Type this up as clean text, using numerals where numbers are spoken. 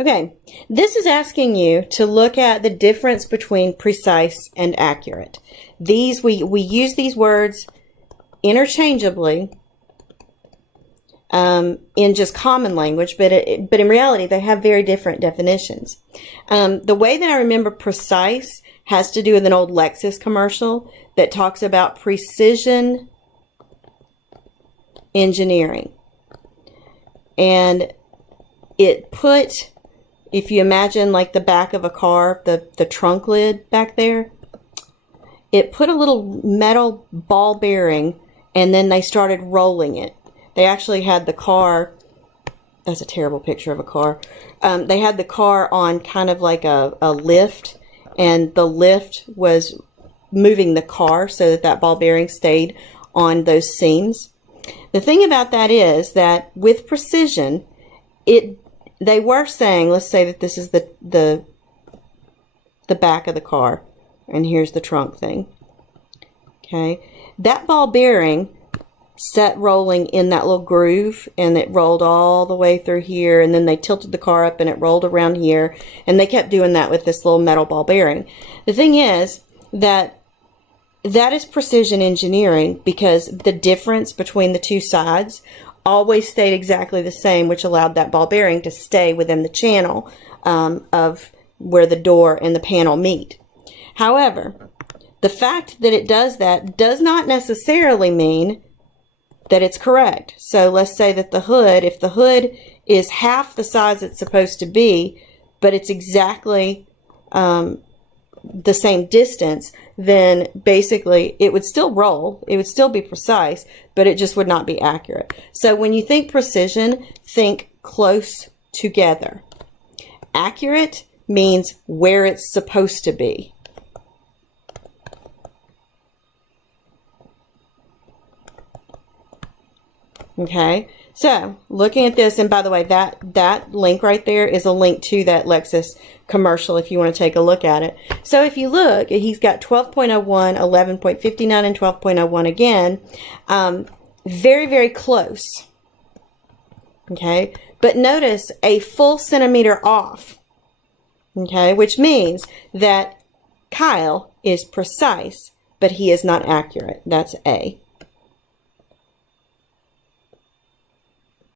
Okay, this is asking you to look at the difference between precise and accurate. These, we use these words interchangeably in just common language, but in reality, they have very different definitions. The way that I remember precise has to do with an old Lexus commercial that talks about precision engineering. And it put, if you imagine like the back of a car, the trunk lid back there, it put a little metal ball bearing and then they started rolling it. They actually had the car, that's a terrible picture of a car. They had the car on kind of like a lift, and the lift was moving the car so that that ball bearing stayed on those seams. The thing about that is that with precision, they were saying, let's say that this is the back of the car, and here's the trunk thing. Okay, that ball bearing set rolling in that little groove, and it rolled all the way through here, and then they tilted the car up and it rolled around here, and they kept doing that with this little metal ball bearing. The thing is that is precision engineering, because the difference between the two sides always stayed exactly the same, which allowed that ball bearing to stay within the channel of where the door and the panel meet. However, the fact that it does that does not necessarily mean that it's correct. So let's say that the hood, if the hood is half the size it's supposed to be, but it's exactly the same distance, then basically it would still roll, it would still be precise, but it just would not be accurate. So when you think precision, think close together. Accurate means where it's supposed to be. Okay, so looking at this, and by the way, that link right there is a link to that Lexus commercial if you want to take a look at it. So if you look, he's got 12.01, 11.59, and 12.01 again. Very, very close. Okay, but notice a full centimeter off. Okay, which means that Kyle is precise, but he is not accurate. That's A.